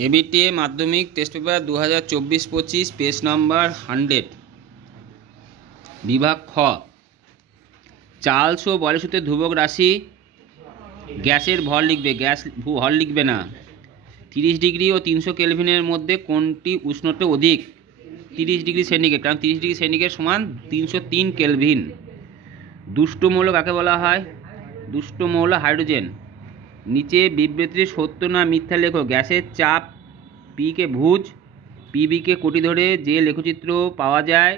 ABTA মাধ্যমিক test paper 2024-25 page number 100 বিভাগ খ। চার্লস ও বয়সূত্রের ধ্রুবক রাশি গ্যাসের ভর লিখবে, গ্যাস ভর লিখবে না। 30 ডিগ্রি ও 300 কেলভিনের মধ্যে কোনটি উষ্ণতা অধিক? 30 ডিগ্রি সেন্টিগ্রেড, কারণ 30 ডিগ্রি সেন্টিগ্রেড সমান 303 কেলভিন। দুষ্ট মৌল কাকে বলা হয়? দুষ্ট মৌল হাইড্রোজেন। নিচে বিবৃতিটি সত্য না মিথ্যা লেখো। গ্যাসের চাপ পিকে ভুজ, পিবিকে কোটি ধরে যে লেখচিত্র পাওয়া যায়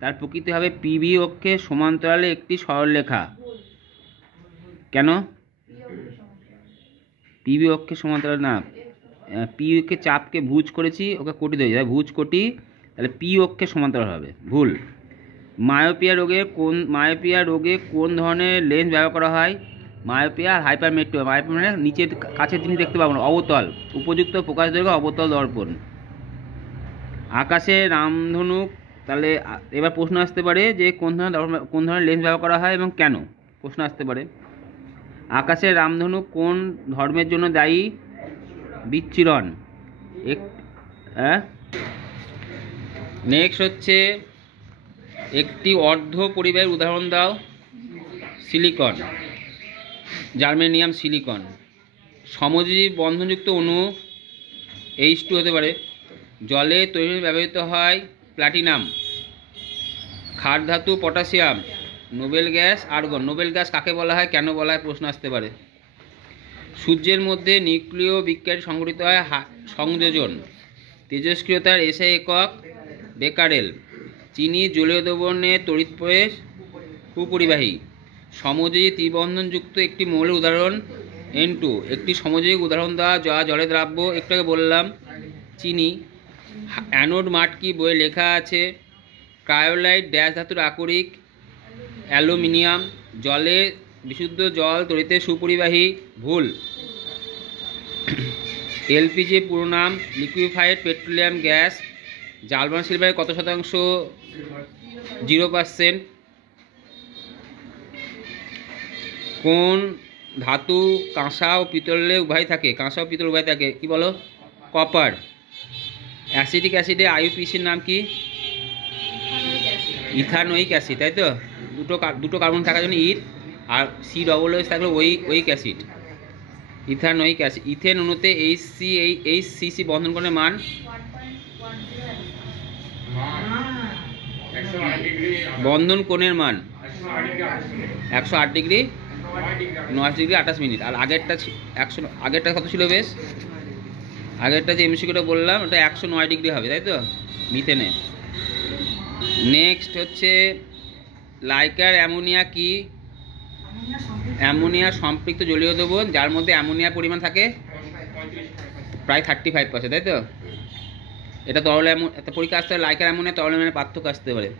তার প্রকৃতি হবে পিবি অক্ষে সমান্তরালে একটি সরলরেখা। কেন? পিবি অক্ষে সমান্তরাল না, পিকে চাপকে ভুজ করেছি, ওকে কোটি ধরেছি, তাই ভুজ কোটি, তাহলে পি অক্ষে সমান্তরাল হবে। ভুল। মায়োপিয়া রোগে কোন ধরনের লেন্স ব্যবহার করা হয়? মায়োপিয়া আর হাইপারমেট্রিয়া। মায়োপিয়া মানে নিচের কাছের জিনিস দেখতে পাবো না, অবতল। উপযুক্ত প্রকাশ দৈর্ঘ্য অবতল দর্পণ। আকাশে রামধনুক, তাহলে এবার প্রশ্ন আসতে পারে যে কোন ধরনের লেন্স ব্যবহার করা হয় এবং কেন, প্রশ্ন আসতে পারে। আকাশের রামধনুক কোন ধর্মের জন্য দায়ী? বিচ্ছিরণ। নেক্সট হচ্ছে একটি অর্ধ পরিবাহীর উদাহরণ দাও। Silicon, germanium silicon. সমযোজী বন্ধনযুক্ত অণু H2 হতে পারে। জলে তৈরি ব্যবহৃত হয় প্লাটিনাম। ক্ষার ধাতু potassium. Nobel gas argon. Nobel gas কাকে বলা হয়, কেন বলা হয়, প্রশ্ন আসতে পারে। সূর্যের মধ্যে নিউক্লিয় বিক্রিয়া সংঘটিত হয় সংযোজন। তেজস্ক্রিয়তার এসআই একক বেকারেল। চিনি জলীয় দ্রবণে তড়িৎ প্রবেশ কুপরিবাহী। সমযোজী ত্রিবন্ধনযুক্ত একটি মৌলের উদাহরণ N2। একটি সমযোজী উদাহরণ দেওয়া যা জলে দ্রাব্য, একটু আগে বললাম চিনি। অ্যানোড মাটকি বইয়ে লেখা আছে। ক্রায়োলাইট ড্যাশ ধাতুর আকরিক অ্যালুমিনিয়াম। জলে বিশুদ্ধ জল তড়িতে সুপরিবাহী। ভুল। এলপিজি পুরো নাম লিকুইফাইড পেট্রোলিয়াম গ্যাস। জার্মান সিলভারের কত শতাংশ? 0%। কোন ধাতু কাঁসা ও পিতলে উভয় থাকে? কাঁসা ও পিতল উভয় থাকে, কি বলো? কপার। অ্যাসিটিক অ্যাসিডে আইউপিসির নাম কি? ইথানোয়িক অ্যাসিড, তাই তো? দুটো কার্বন থাকার জন্য ইথ, আর C+H থাকলে ওইক অ্যাসিড, ইথানোয়িক অ্যাসিড। ইথেন অণুতে HCC বন্ধন কোণের মান? বন্ধন কোণের মান 108 ডিগ্রি 9 ডিগ্রি 28 মিনিট। আর আগেরটা কত ছিল? বেশ, আগেরটা যে এমসিকিউটা বললাম ওটা 109 ডিগ্রি হবে, তাই তো, মিথেনে। নেক্সট হচ্ছে লাইকার অ্যামোনিয়া কি? অ্যামোনিয়া সম্পৃক্ত জলীয় দ্রবণ যার মধ্যে অ্যামোনিয়া পরিমাণ থাকে প্রায় 35%, তাই তো? এটা তরল পরীক্ষা আসতে পারে। লাইকার অ্যামোনিয়া তরল অ্যামোনিয়ার পার্থক্য আসতে পারে।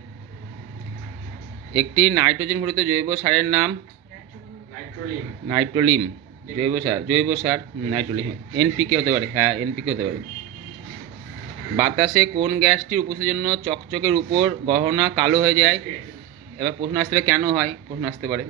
একটি নাইট্রোজেন ভরিত জৈব সারের নাম? নাইট্রোলিম। জৈব সার নাইট্রোলিম। NPK হতে পারে, হ্যাঁ NPK হতে পারে। বাতাসে কোন গ্যাসটির উপস্থিতির জন্য চকচকের উপর গহনা কালো হয়ে যায়? এবার প্রশ্ন আসতে পারে কেন হয়, প্রশ্ন আসতে পারে।